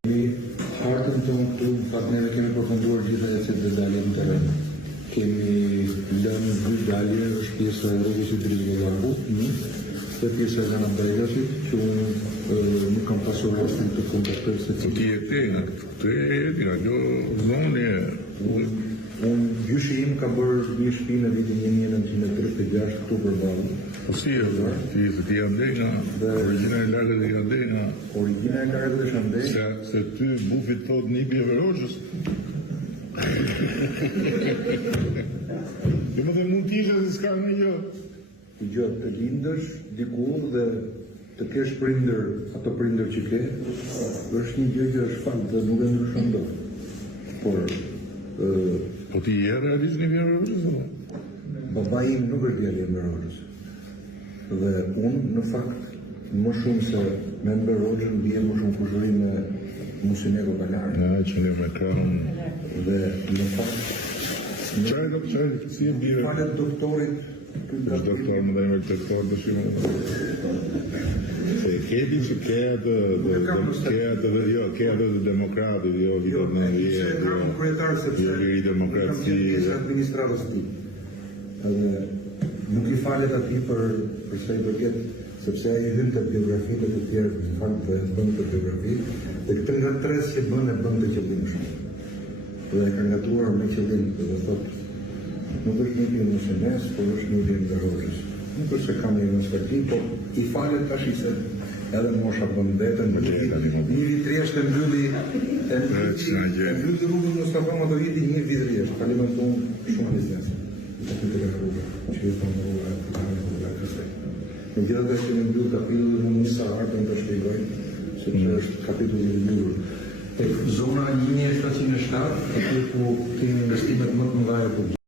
Partën tonë këtu, partnerë kemi përfunduar gjitha e cilë dhe dalje në teren. Kemi lënë dy dalje, është pjesë e rrugës i Drizgollaku, dhe pjesë e Zana Begasit, që unë nuk kam pasur rastin të kontaktoj se të Unë gjyshi im ka bërë një shtëpi në vitin 1936 këtu përballë. Po si e ti andej nga origina e lagët e andej nga Origina e lagët është andej. Se ty bufit thot një bje Verogjës. Dhe më dhe mund t'isha se s'ka në gjë. I gjë të lindësh diku dhe të kesh prindër ato prindër që ke, është një gjë që është fakt dhe nuk e ndryshon dot. Por po ti je realist një bje Verogjës? Baba im nuk është djalë i Verogjës. Dhe unë, në fakt, më shumë se me Verogjën bje më shumë kushëri me Musineko Kalarë. Ja, që një me kram. Dhe në fakt, Qaj, si e bje? falet doktorit, është doktor, më dajme doktor të shimë. Se keti që kea të demokratit, jo vitet në vjetë, jo liri demokraci. Pjesë administratës ti. Edhe nuk i falet ati për sa i përket, sepse ai hyn të biografitë të tjerë, në fakt dhe bën të biografi, dhe këtë nga tres që bën të qëllimshëm. Dhe e ka ngatuar me qëllim, dhe thotë, nuk është një pjesë në senes, por është një pjesë në Verogjës. Nuk është se kam një nostalgji, po i falet tash i se edhe mosha bën vetën, një vit rjesht e mbylli rrugën Mustafa Motoviti një vit rjesht, falimenton shumë biznes. Në të rrugë, që i thonë rrugë, në gjithë të që në mbyllë kapitullu dhe në njësa artën të shpjegoj, sepse është kapitullu i mbyllur. Zona 1707, e ku kemi investimet më të mëdha e